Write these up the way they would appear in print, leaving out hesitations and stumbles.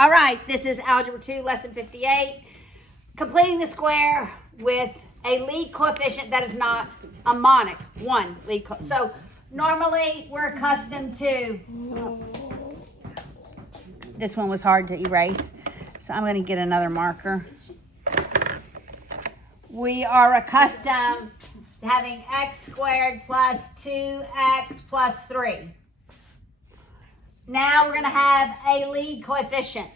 All right, this is Algebra 2, Lesson 58. Completing the square with a lead coefficient that is not a monic. One lead So normally we're accustomed to, this one was hard to erase, so I'm going to get another marker. We are accustomed to having x squared plus 2x plus 3. Now we're going to have a lead coefficient,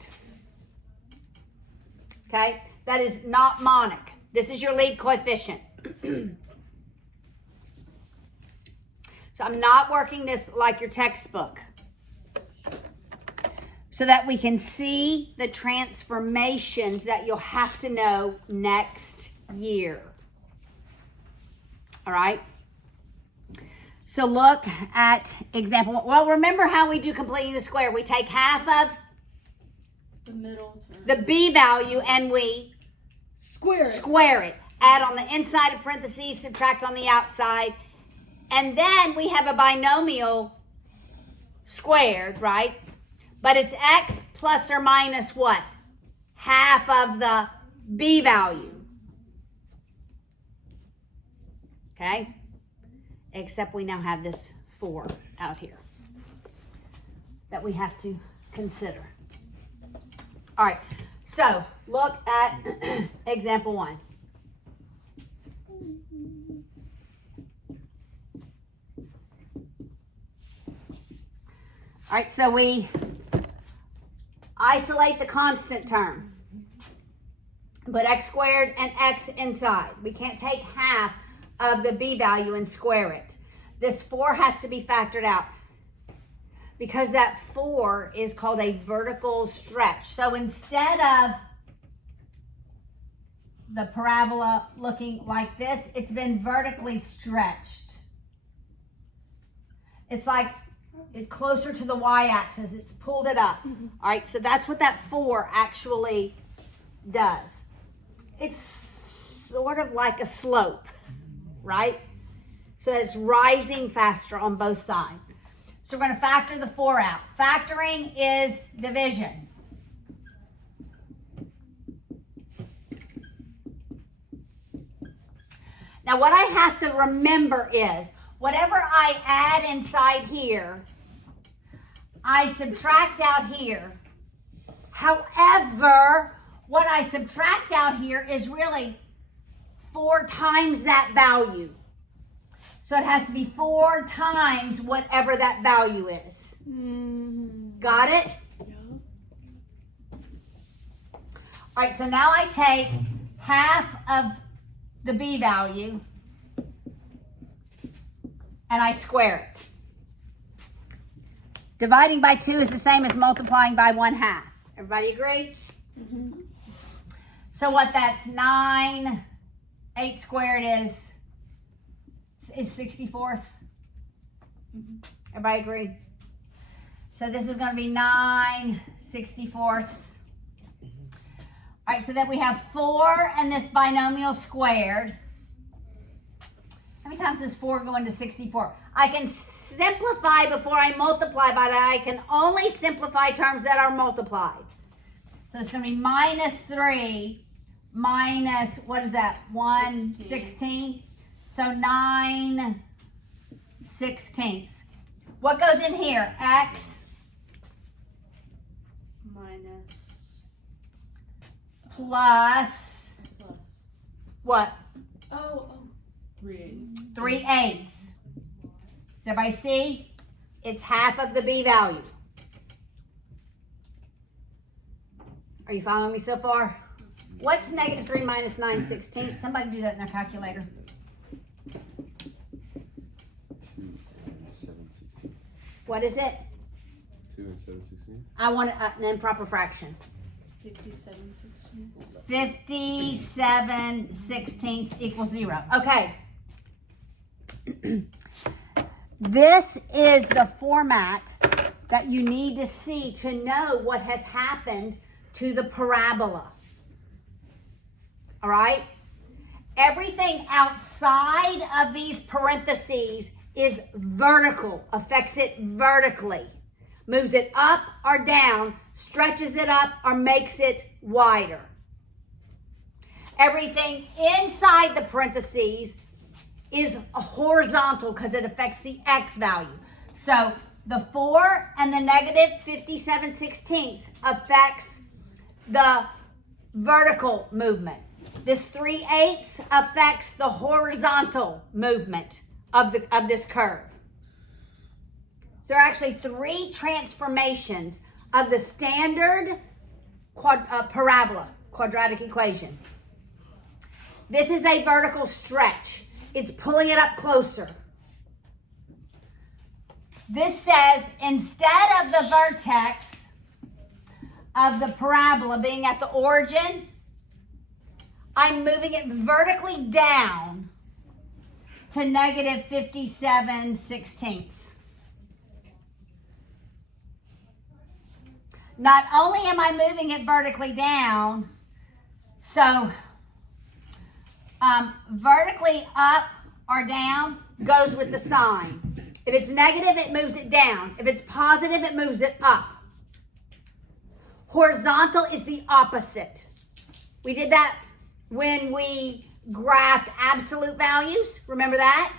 okay, that is not monic. This is your lead coefficient. So I'm not working this like your textbook so that we can see the transformations that you'll have to know next year. All right? So look at example 1. Well, remember how we do completing the square. We take half of the middle term, the b value, and we square it. Add on the inside of parentheses, subtract on the outside. And then we have a binomial squared, right? But it's x plus or minus what? Half of the b value. Okay? Except we now have this 4 out here that we have to consider. All right, so look at example 1. All right, so we isolate the constant term. Put x squared and x inside. We can't take half of the b value and square it. This 4 has to be factored out because that 4 is called a vertical stretch. So instead of the parabola looking like this, it's been vertically stretched. It's like it's closer to the y-axis. It's pulled it up. All right, so that's what that 4 actually does. It's sort of like a slope, right? So it's rising faster on both sides. So we're going to factor the 4 out. Factoring is division. Now what I have to remember is whatever I add inside here, I subtract out here. However, what I subtract out here is really 4 times that value. So it has to be 4 times whatever that value is. Got it? yeah, All right, so now I take half of the b value and I square it. Dividing by 2 is the same as multiplying by 1/2. Everybody agree? mm-hmm. So what that's 9, 8 squared is 64ths. Everybody agree? So this is going to be 9 64ths. All right, so then we have 4 and this binomial squared. How many times does 4 go into 64? I can simplify before I multiply, but I can only simplify terms that are multiplied. So it's going to be minus 3 minus, what is that? 1/16. So 9 16ths. What goes in here? X minus plus what? 3/8. 3/8. Does everybody see? It's half of the b value. Are you following me so far? What's negative 3 minus 9/16? Somebody do that in their calculator. 2 and 7/16. What is it? 2 and 7/16. I want an improper fraction. 57/16. 57/16 equals 0. Okay. This is the format that you need to see to know what has happened to the parabola. All right? Everything outside of these parentheses is vertical, affects it vertically, moves it up or down stretches it up or makes it wider. Everything inside the parentheses is horizontal because it affects the x value. So the 4 and the negative 57/16 affects the vertical movement. This 3/8 affects the horizontal movement of this curve. There are actually 3 transformations of the standard parabola, quadratic equation. This is a vertical stretch. It's pulling it up closer. This says instead of the vertex of the parabola being at the origin, I'm moving it vertically down to negative 57/16. Not only am I moving it vertically down, so vertically up or down goes with the sign. If it's negative, it moves it down. If it's positive, it moves it up. Horizontal is the opposite. We did that when we graphed absolute values. Remember that?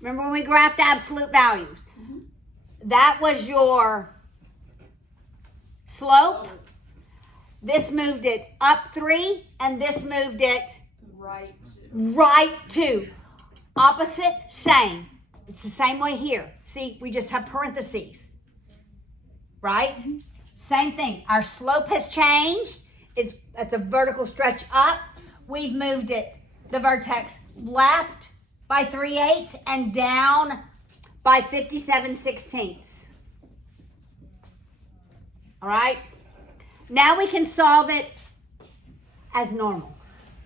Remember when we graphed absolute values? Mm-hmm. That was your slope. This moved it up 3, and this moved it right 2. Opposite, same. It's the same way here. See, we just have parentheses. Right? Mm-hmm. Same thing. Our slope has changed. It's a vertical stretch up. We've moved it, the vertex, left by 3/8 and down by 57/16. All right? Now we can solve it as normal.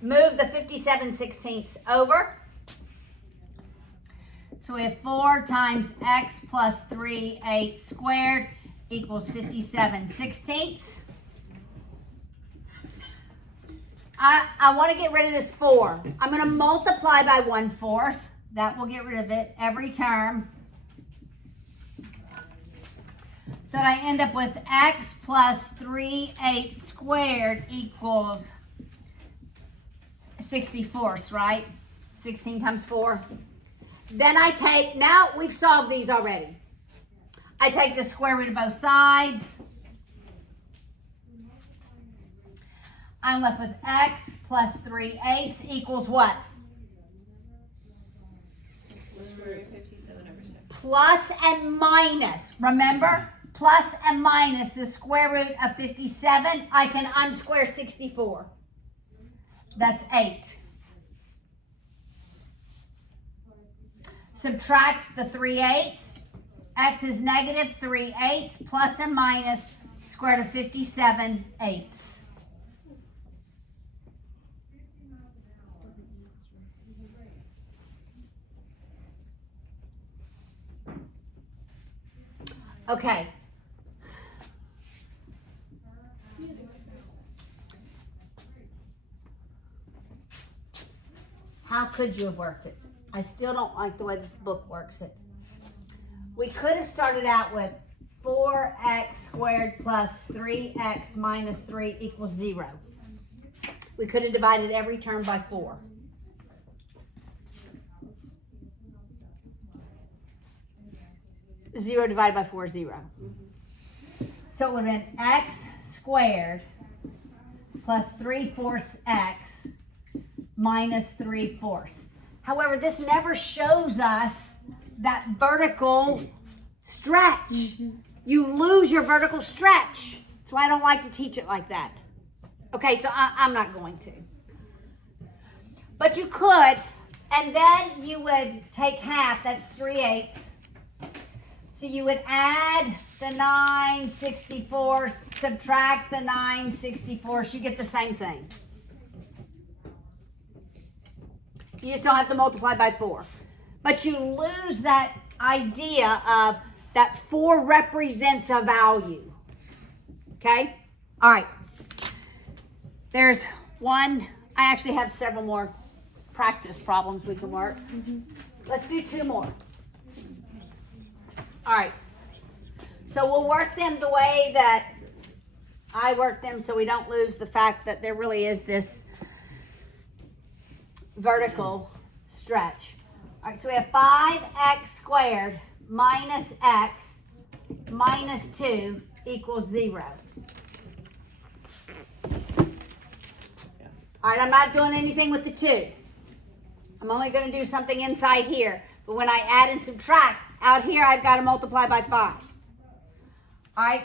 Move the 57/16 over. So we have 4 times x plus 3/8 squared equals 57/16. I want to get rid of this 4. I'm going to multiply by 1/4. That will get rid of it every term. So that I end up with x plus 3/8 squared equals 64ths, right? 16 times 4. Then I take, now we've solved these already. I take the square root of both sides. I'm left with x plus 3/8 equals what? Plus and minus. Remember? Plus and minus the square root of 57. I can unsquare 64. That's 8. Subtract the 3/8. X is negative 3/8 plus and minus square root of 57/8. Okay. How could you have worked it? I still don't like the way the book works it. We could have started out with 4x squared plus 3x minus 3 equals 0. We could have divided every term by 4. Zero divided by 4 is 0. So it would have been x squared plus 3/4 x minus 3/4. However, this never shows us that vertical stretch. Mm-hmm. You lose your vertical stretch. That's why I don't like to teach it like that. Okay, so I'm not going to. But you could, and then you would take half, that's 3/8. So you would add the 9/64, subtract the 9/64, you get the same thing. You just don't have to multiply by 4. But you lose that idea of that 4 represents a value. Okay? All right. There's one. I actually have several more practice problems we can work. Mm-hmm. Let's do 2 more. All right. So we'll work them the way that I work them so we don't lose the fact that there really is this vertical stretch. All right, so we have 5x squared minus x minus 2 equals 0. All right, I'm not doing anything with the 2. I'm only going to do something inside here. But when I add and subtract, out here I've got to multiply by 5. All right,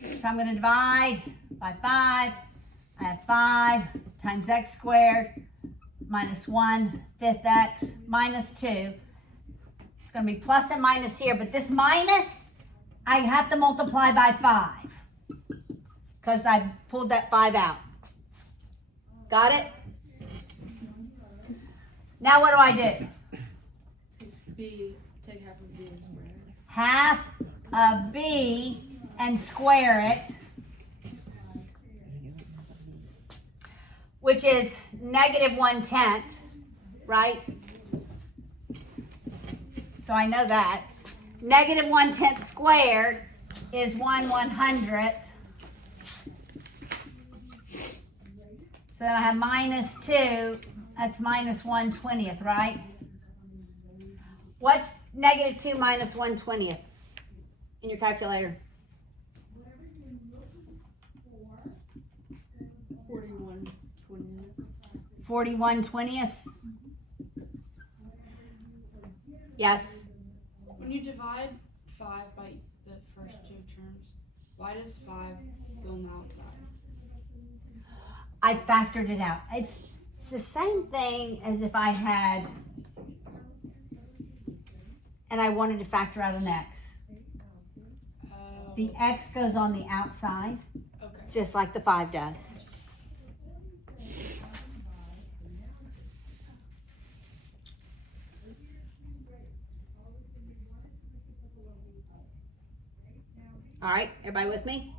so I'm going to divide by 5. I have 5 times x squared minus 1/5 x minus 2. It's going to be plus and minus here, but this minus, I have to multiply by 5 because I pulled that 5 out. Got it? Now what do I do? Take half of B and square it. Half of b and square it, which is negative 1/10, right? So I know that. Negative 1/10 squared is 1/100th. So then I have minus 2, that's minus 1/20th, right? What's negative 2 minus 1/20th in your calculator? 41/20th. Yes. When you divide 5 by the first 2 terms, why does 5 go on the outside? I factored it out. It's the same thing as if I had, and I wanted to factor out an x. The x goes on the outside, Okay. just like the 5 does. All right, everybody with me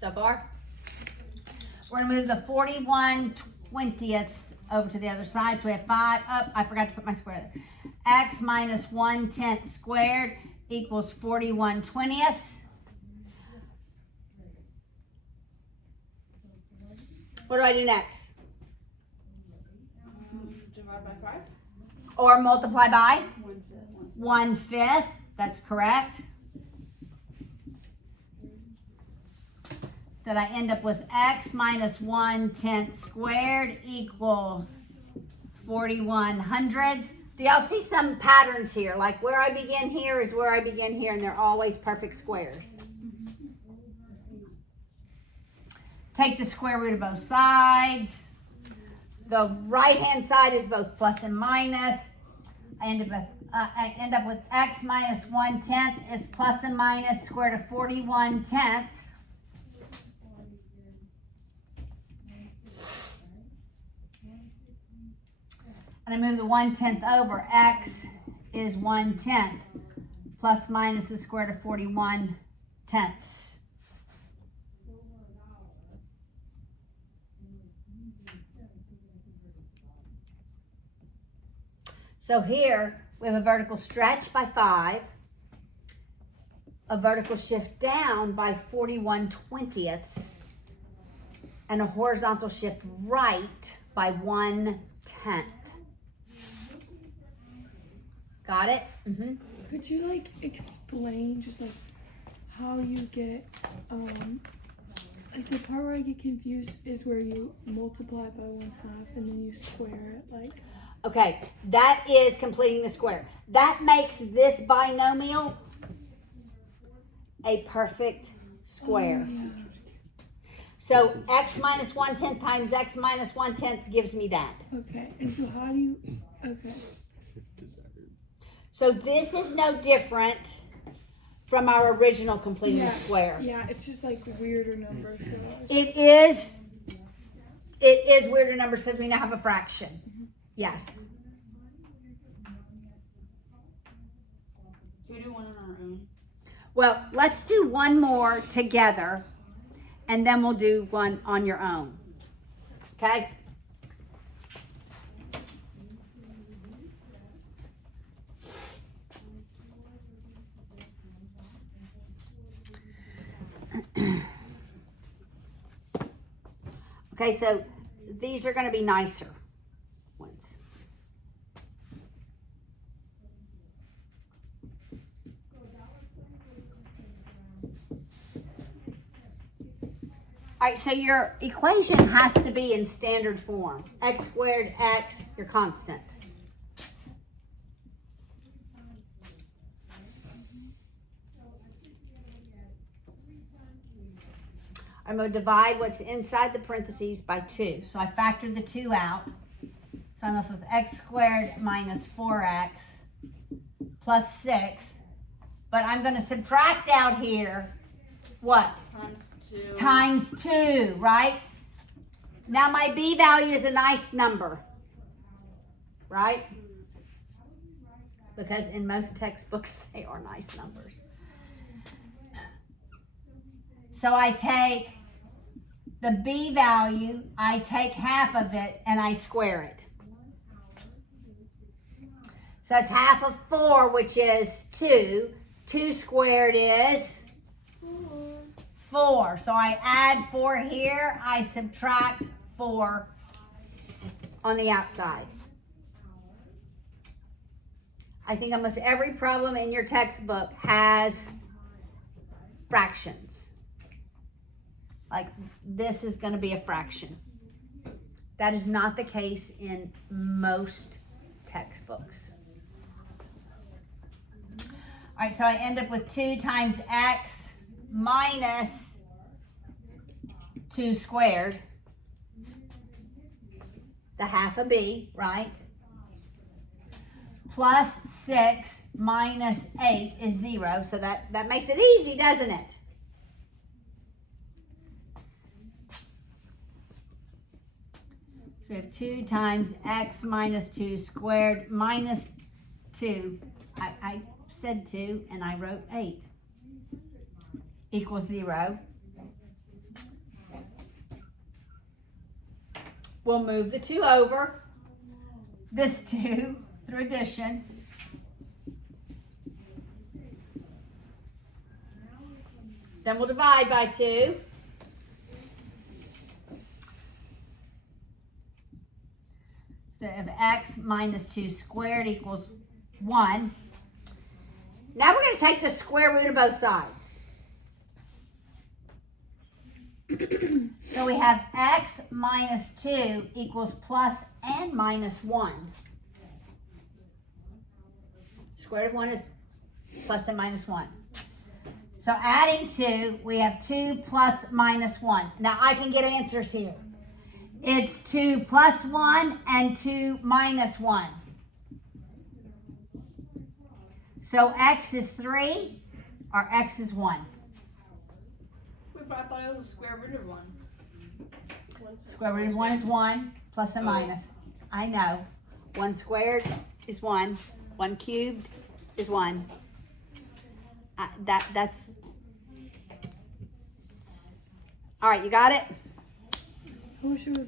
so far? We're gonna move the 41/20ths over to the other side. So we have 5, I forgot to put my square there. X minus 1/10 squared equals 41/20ths. What do I do next? Divide by 5? Or multiply by 1/5. 1/5, that's correct. So that I end up with x minus 1/10 squared equals 41/100ths. Do y'all see some patterns here? Like where I begin here is where I begin here, and they're always perfect squares. Take the square root of both sides. The right-hand side is both plus and minus. I end up with x minus 1/10 is plus and minus square root of 41/10. And I move the 1/10 over. X is 1/10 plus minus the square root of 41/10. So here we have a vertical stretch by 5, a vertical shift down by 41/20ths, and a horizontal shift right by 1/10. Got it? Mm-hmm. Could you like explain just like how you get like the part where I get confused is where you multiply by 1/2 and then you square it like. Okay, that is completing the square. That makes this binomial a perfect square. Oh, yeah. So x minus 1/10 times x minus 1/10 gives me that. Okay, and so how do you? Okay. So this is no different from our original completing the square. Yeah, it's just like weirder numbers. So It is weirder numbers because we now have a fraction. Yes. Can we do one on our own? Well, let's do one more together, and then we'll do one on your own. Okay? Okay, so these are going to be nicer ones. All right, so your equation has to be in standard form. X squared, X, your constant. I'm going to divide what's inside the parentheses by 2. So I factored the 2 out. So I'm left with x squared minus 4x plus 6. But I'm going to subtract out here what? Times 2. Times 2, right? Now my b value is a nice number, right? Because in most textbooks they are nice numbers. So I take the b value, I take half of it, and I square it. So it's half of 4, which is 2. 2 squared is 4. So I add 4 here, I subtract 4 on the outside. I think almost every problem in your textbook has fractions. Like this is going to be a fraction. That is not the case in most textbooks. All right, so I end up with 2 times x minus 2 squared. The half of b, right? Plus 6 minus 8 is 0. So that makes it easy, doesn't it? So we have 2 times x minus 2 squared minus 2. I said 2 and I wrote 8 equals 0. We'll move the 2 over. This 2 through addition. Then we'll divide by 2. So if x minus 2 squared equals 1. Now we're going to take the square root of both sides. So we have x minus 2 equals plus and minus 1. Square root of 1 is plus and minus 1. So adding 2, we have 2 plus minus 1. Now I can get answers here. It's 2 plus 1 and 2 minus 1. So x is 3 or x is 1. Wait, but I thought it was a square root of 1. Square root of 1 is 1 plus and minus. I know. 1 squared is 1. 1 cubed is 1. That's... All right, you got it? I wish it was